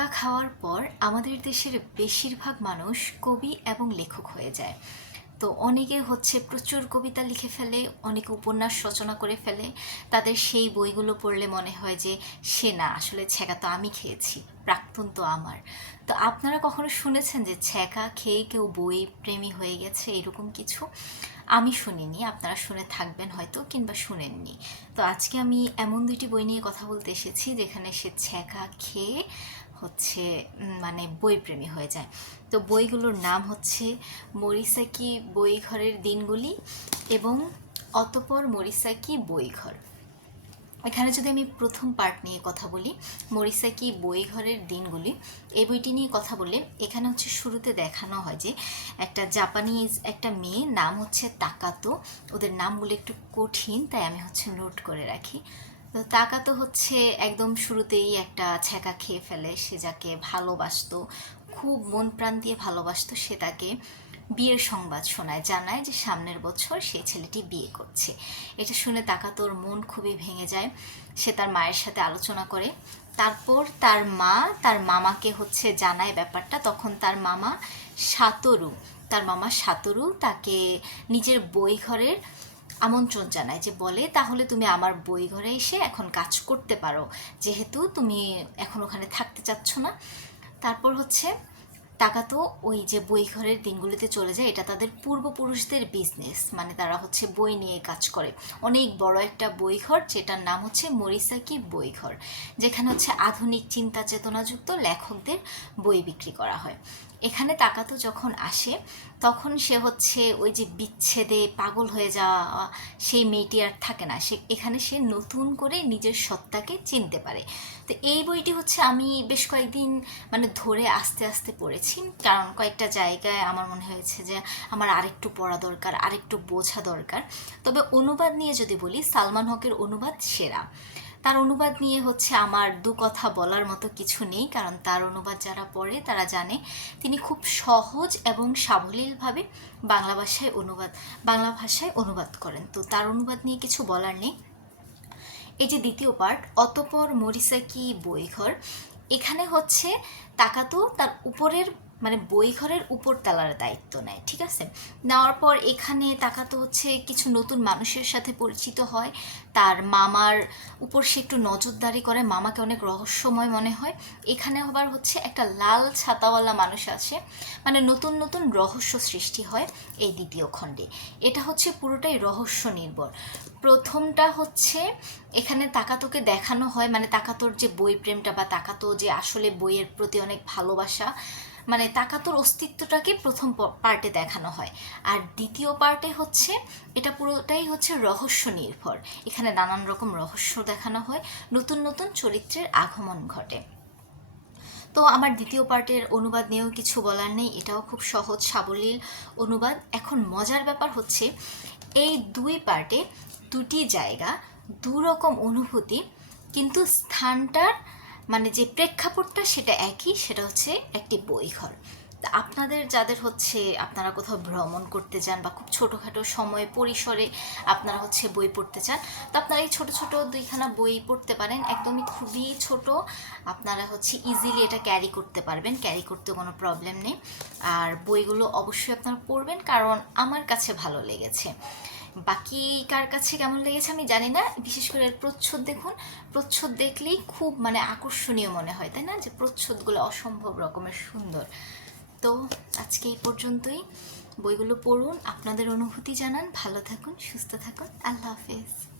চা খাওয়ার পর আমাদের দেশের বেশিরভাগ মানুষ কবি এবং লেখক হয়ে যায়। তো অনেকে হচ্ছে প্রচুর কবিতা লিখে ফেলে, অনেকে উপন্যাস রচনা করে ফেলে। তাদের সেই বইগুলো পড়লে মনে হয় যে, সে না, আসলে ছ্যাঁকা তো আমি খেয়েছি, প্রাক্তন তো আমার। তো আপনারা কখনো শুনেছেন যে, ছ্যাঁকা খেয়ে কেউ বই প্রেমী হয়ে গেছে? এরকম কিছু? আমি শুনিনি, আপনারা শুনে থাকবেন হয়তো কিংবা শুনেননি। তো আজকে আমি এমন দুইটি বই নিয়ে কথা বলতে এসেছি, যেখানে সে ছ্যাঁকা খেয়ে হচ্ছে মানে বইপ্রেমী হয়ে যায়। তো বইগুলোর নাম হচ্ছে মরিসাকি বইঘরের দিনগুলি এবং অতপর মরিসাকি বইঘর। এখানে যদি আমি প্রথম পার্ট নিয়ে কথা বলি, মরিসাকি বইঘরের দিনগুলি, এই বইটি নিয়ে কথা বলে এখানে হচ্ছে শুরুতে দেখানো হয় যে একটা জাপানিজ একটা মেয়ে, নাম হচ্ছে তাকাতো। ওদের নামগুলো একটু কঠিন, তাই আমি হচ্ছে নোট করে রাখি। তো তাকাতো হচ্ছে একদম শুরুতেই একটা ছ্যাঁকা খেয়ে ফেলে। সে যাকে ভালোবাসত, খুব মন প্রাণ দিয়ে ভালোবাসতো, সে তাকে বিয়ের সংবাদ শোনায়, জানায় যে সামনের বছর সে ছেলেটি বিয়ে করছে। এটা শুনে তাকাতোর মন খুবই ভেঙে যায়। সে তার মায়ের সাথে আলোচনা করে। তারপর তার মা তার মামাকে হচ্ছে জানায় ব্যাপারটা। তখন তার মামা সাতরু, তার মামা সাতরু তাকে নিজের বই ঘরের আমন্ত্রণ জানায় যে, বলে তাহলে তুমি আমার বই ঘরে এসে এখন কাজ করতে পারো। যেহেতু তুমি এখন ওখানে থাকতে চাচ্ছ না। তারপর হচ্ছে, টাকা তো ওই যে বই ঘরের দিনগুলিতে চলে যায়, এটা তাদের পূর্বপুরুষদের বিজনেস মানে তারা হচ্ছে বই নিয়ে কাজ করে। অনেক বড় একটা বই ঘর, যেটার নাম হচ্ছে মরিসাকি বই ঘর, যেখানে হচ্ছে আধুনিক চিন্তা চেতনাযুক্ত লেখকদের বই বিক্রি করা হয়। এখানে তাকাতো যখন আসে, তখন সে হচ্ছে ওই যে বিচ্ছেদে পাগল হয়ে যাওয়া, সেই মেয়েটি আর থাকে না। সে, এখানে সে নতুন করে নিজের সত্তাকে চিনতে পারে। তো এই বইটি হচ্ছে আমি বেশ কয়েকদিন মানে ধরে আস্তে আস্তে পড়েছি, কারণ কয়েকটা জায়গায় আমার মনে হয়েছে যে আমার আরেকটু পড়া দরকার, আরেকটু বোঝা দরকার। তবে অনুবাদ নিয়ে যদি বলি, সালমান হকের অনুবাদ সেরা। তার অনুবাদ নিয়ে হচ্ছে আমার দু কথা বলার মতো কিছু নেই, কারণ তার অনুবাদ যারা পড়ে তারা জানে তিনি খুব সহজ এবং সাবলীলভাবে বাংলা ভাষায় অনুবাদ, বাংলা ভাষায় অনুবাদ করেন। তো তার অনুবাদ নিয়ে কিছু বলার নেই। এই যে দ্বিতীয় পার্ট, অতপর মরিসাকি বইঘর? এখানে হচ্ছে তাকাতো তার উপরের মানে বইঘরের উপর তালার দায়িত্ব নেয়, ঠিক আছে? নেওয়ার পর এখানে তাকাতো হচ্ছে কিছু নতুন মানুষের সাথে পরিচিত হয়। তার মামার উপর সে একটু নজরদারি করে, মামাকে অনেক রহস্যময় মনে হয়। এখানে আবার হচ্ছে একটা লাল ছাতাওয়ালা মানুষ আছে মানে নতুন নতুন রহস্য সৃষ্টি হয় এই দ্বিতীয় খণ্ডে। এটা হচ্ছে পুরোটাই রহস্য নির্ভর। প্রথমটা হচ্ছে এখানে তাকাতোকে দেখানো হয় মানে তাকাতোর যে বই প্রেমটা বা তাকাতো যে আসলে বইয়ের প্রতি অনেক ভালোবাসা মানে তাকাতোর অস্তিত্বটাকে প্রথম পার্টে দেখানো হয়। আর দ্বিতীয় পার্টে হচ্ছে, এটা পুরোটাই হচ্ছে রহস্য নির্ভর। এখানে নানান রকম রহস্য দেখানো হয়, নতুন নতুন চরিত্রের আগমন ঘটে। তো আমার দ্বিতীয় পার্টের অনুবাদ নিয়েও কিছু বলার নেই, এটাও খুব সহজ, সাবলীল অনুবাদ। এখন মজার ব্যাপার হচ্ছে, এই দুই পার্টে দুটি জায়গা দু রকম অনুভূতি, কিন্তু স্থানটার মানে যে প্রেক্ষাপটটা সেটা একই, সেটা হচ্ছে একটি বইঘর। তা আপনাদের যাদের হচ্ছে আপনারা কোথাও ভ্রমণ করতে যান বা খুব ছোটোখাটো সময় পরিসরে আপনারা হচ্ছে বই পড়তে চান, তো আপনারা এই ছোটো ছোটো দুইখানা বই পড়তে পারেন। একদমই খুবই ছোট, আপনারা হচ্ছে ইজিলি এটা ক্যারি করতে পারবেন ক্যারি করতে কোনো প্রবলেম নেই। আর বইগুলো অবশ্যই আপনারা পড়বেন, কারণ আমার কাছে ভালো লেগেছে। বাকি কার কাছে কেমন লেগেছে আমি জানি না, বিশেষ করে প্রচ্ছদ দেখুন। প্রচ্ছদ দেখলেই খুব মানে আকর্ষণীয় মনে হয়, তাই না? যে প্রচ্ছদগুলো অসম্ভব রকমের সুন্দর। তো আজকে এই পর্যন্তই। বইগুলো পড়ুন, আপনাদের অনুভূতি জানান, ভালো থাকুন, সুস্থ থাকুন। আল্লাহ হাফেজ।